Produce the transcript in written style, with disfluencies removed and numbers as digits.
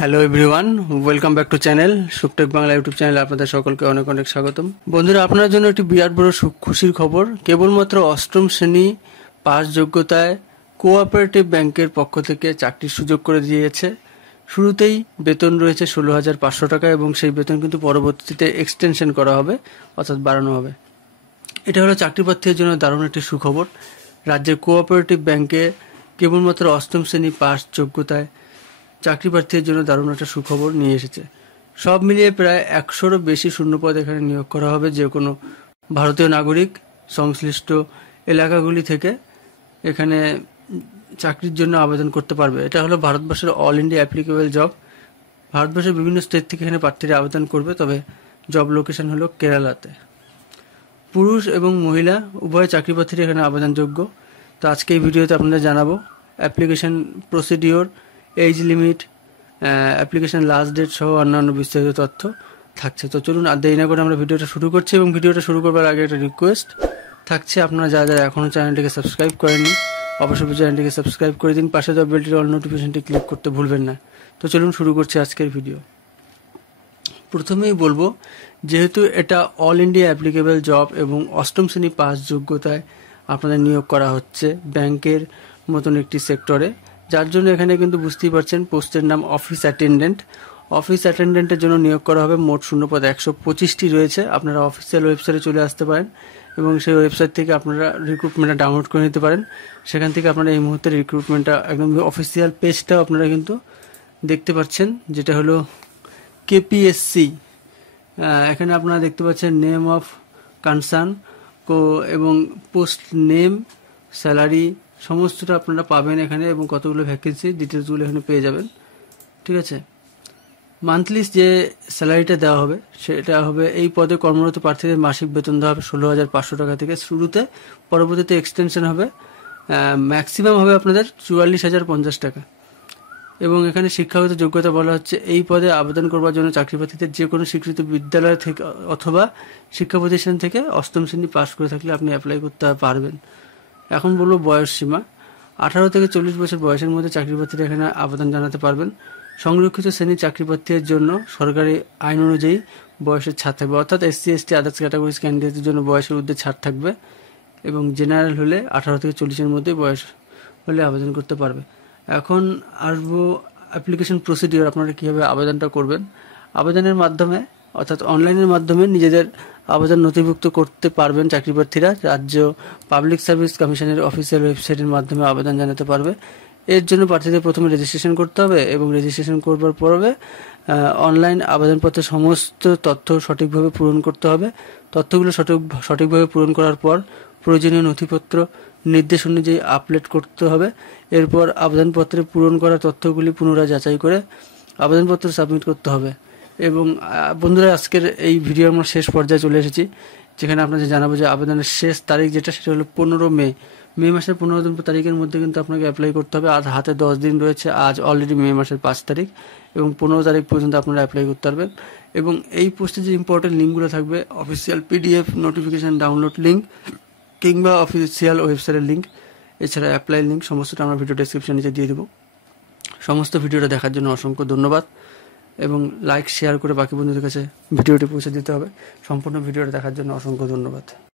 Hello everyone, welcome back to channel Sukhtech Bangla YouTube চ্যানেলে আপনাদের সকলকে অনেক অনেক স্বাগতম। বন্ধুরা, আপনার জন্য একটি বিরাট বড় খুশির খবর। কেবলমাত্র অষ্টম শ্রেণী পাস যোগ্যতায় কোঅপারেটিভ ব্যাংকের পক্ষ থেকে চাকরির সুযোগ করে দিয়েছে। শুরুতেই বেতন রয়েছে 16,500 টাকা এবং সেই বেতন কিন্তু পরবর্তীতে এক্সটেনশন করা হবে, অর্থাৎ বাড়ানো হবে। এটা হলো চাকরি প্রার্থীদের জন্য দারুণ একটি সুখবর। রাজ্যের কোঅপারেটিভ ব্যাংকে কেবলমাত্র অষ্টম শ্রেণী পাস যোগ্যতায় চাকরি প্রার্থীদের জন্য দারুণ একটা সুখবর নিয়ে এসেছে। সব মিলিয়ে প্রায় 100-রও বেশি শূন্যপদ এখানে নিয়োগ করা হবে। যে কোনো ভারতীয় নাগরিক সংশ্লিষ্ট এলাকাগুলি থেকে এখানে চাকরির জন্য আবেদন করতে পারবে। এটা হলো ভারতবর্ষের অল ইন্ডিয়া অ্যাপ্লিকেবল জব। ভারতবর্ষের বিভিন্ন স্টেট থেকে এখানে প্রার্থীরা আবেদন করবে, তবে জব লোকেশন হলো কেরালাতে। পুরুষ এবং মহিলা উভয় চাকরি প্রার্থীরা এখানে আবেদনযোগ্য। তো আজকে এই ভিডিওতে আপনাদের জানাবো application procedure, age limit, application last date সহ অন্যান্য বিস্তারিত তথ্য থাকছে। তো চলুন আর দেরি না করে আমরা ভিডিওটা শুরু করছি। এবং ভিডিওটা শুরু করবার আগে একটা রিকোয়েস্ট থাকছে, আপনারা যারা এখনও চ্যানেলটিকে সাবস্ক্রাইব করেননি অবশ্যই চ্যানেলটিকে সাবস্ক্রাইব করে দিন, পাশে দেওয়া বেলটির অল নোটিফিকেশনটি ক্লিক করতে ভুলবেন না। তো চলুন শুরু করছি আজকের ভিডিও। প্রথমেই বলবো, যেহেতু এটা অল ইন্ডিয়া অ্যাপ্লিকেবল জব এবং অষ্টম শ্রেণী পাস যোগ্যতায় আপনাদের নিয়োগ করা হচ্ছে ব্যাংকের মতন একটি সেক্টরে, যার জন্য এখানে কিন্তু বুঝতেই পারছেন পোস্টের নাম অফিস অ্যাটেন্ডেন্ট। অফিস অ্যাটেন্ডেন্টের জন্য নিয়োগ করা হবে। মোট শূন্যপদ 125টি রয়েছে। আপনারা অফিসিয়াল ওয়েবসাইটে চলে আসতে পারেন এবং সেই ওয়েবসাইট থেকে আপনারা রিক্রুটমেন্টটা ডাউনলোড করে নিতে পারেন। সেখান থেকে আপনারা এই মুহূর্তে রিক্রুটমেন্টটা একদম অফিসিয়াল পেজটাও আপনারা কিন্তু দেখতে পাচ্ছেন, যেটা হলো কেপিএসসি। এখানে আপনারা দেখতে পাচ্ছেন নেম অফ কনসার্ন এবং পোস্ট নেম, স্যালারি সমস্তটা আপনারা পাবেন এখানে, এবং কতগুলো ভ্যাকেন্সি ডিটেলসগুলো এখানে পেয়ে যাবেন। ঠিক আছে, মান্থলি যে স্যালারিটা দেওয়া হবে সেটা হবে, এই পদে কর্মরত প্রার্থীদের মাসিক বেতন দেওয়া হবে 16,500 টাকা থেকে শুরুতে, পরবর্তীতে এক্সটেনশন হবে, ম্যাক্সিমাম হবে আপনাদের 44,050 টাকা। এবং এখানে শিক্ষাগত যোগ্যতা বলা হচ্ছে, এই পদে আবেদন করবার জন্য চাকরি প্রার্থীদের যে কোনো স্বীকৃত বিদ্যালয় থেকে অথবা শিক্ষা প্রতিষ্ঠান থেকে অষ্টম শ্রেণী পাস করে থাকলে আপনি অ্যাপ্লাই করতে পারবেন। এখন বলবো বয়স সীমা। 18 থেকে 40 বছর বয়সের মধ্যে চাকরি প্রার্থীরা এখানে আবেদন জানাতে পারবেন। সংরক্ষিত শ্রেণীর চাকরি প্রার্থীদের জন্য সরকারি আইন অনুযায়ী বয়সের ছাড় থাকবে, অর্থাৎ এসসি এসটি আদার্স ক্যাটাগরিজ ক্যান্ডিডেটদের জন্য বয়সের ঊর্ধ্বে ছাড় থাকবে, এবং জেনারেল হলে 18 থেকে 40-এর মধ্যে বয়স হলে আবেদন করতে পারবে। এখন আসবো অ্যাপ্লিকেশন প্রসিডিওর, আপনারা কীভাবে আবেদনটা করবেন। আবেদনের মাধ্যমে অর্থাৎ অনলাইনের মাধ্যমে নিজেদের আবেদন নথিভুক্ত করতে পারবেন চাকরি প্রার্থীরা। রাজ্য পাবলিক সার্ভিস কমিশনের অফিসিয়াল ওয়েবসাইটের মাধ্যমে আবেদন জানাতে পারবে। এর জন্য প্রার্থীদের প্রথমে রেজিস্ট্রেশন করতে হবে, এবং রেজিস্ট্রেশন করবার পরে অনলাইন আবেদনপত্রের সমস্ত তথ্য সঠিকভাবে পূরণ করতে হবে। তথ্যগুলো সঠিকভাবে পূরণ করার পর প্রয়োজনীয় নথিপত্র নির্দেশ অনুযায়ী আপলোড করতে হবে। এরপর আবেদনপত্রে পূরণ করা তথ্যগুলি পুনরায় যাচাই করে আবেদনপত্র সাবমিট করতে হবে। এবং বন্ধুরা, আজকের এই ভিডিও আমরা শেষ পর্যায়ে চলে এসেছি, যেখানে আপনাদের জানাবো যে আবেদনের শেষ তারিখ যেটা, সেটা হলো 15 মে মাসের 15 তারিখের মধ্যে কিন্তু আপনাকে অ্যাপ্লাই করতে হবে। আজ হাতে 10 দিন রয়েছে, আজ অলরেডি মে মাসের 5 তারিখ, এবং 15 তারিখ পর্যন্ত আপনারা অ্যাপ্লাই করতে পারবেন। এবং এই পোস্টে যে ইম্পর্টেন্ট লিঙ্কগুলো থাকবে, official PDF notification download link কিংবা অফিসিয়াল ওয়েবসাইটের লিঙ্ক, এছাড়া অ্যাপ্লাই লিঙ্ক, সমস্তটা আমরা ভিডিও ডেসক্রিপশন নিচে দিয়ে দেবো। সমস্ত ভিডিওটা দেখার জন্য অসংখ্য ধন্যবাদ, এবং লাইক শেয়ার করে বাকি বন্ধুদের কাছে ভিডিওটি পৌঁছে দিতে হবে। সম্পূর্ণ ভিডিওটা দেখার জন্য অসংখ্য ধন্যবাদ।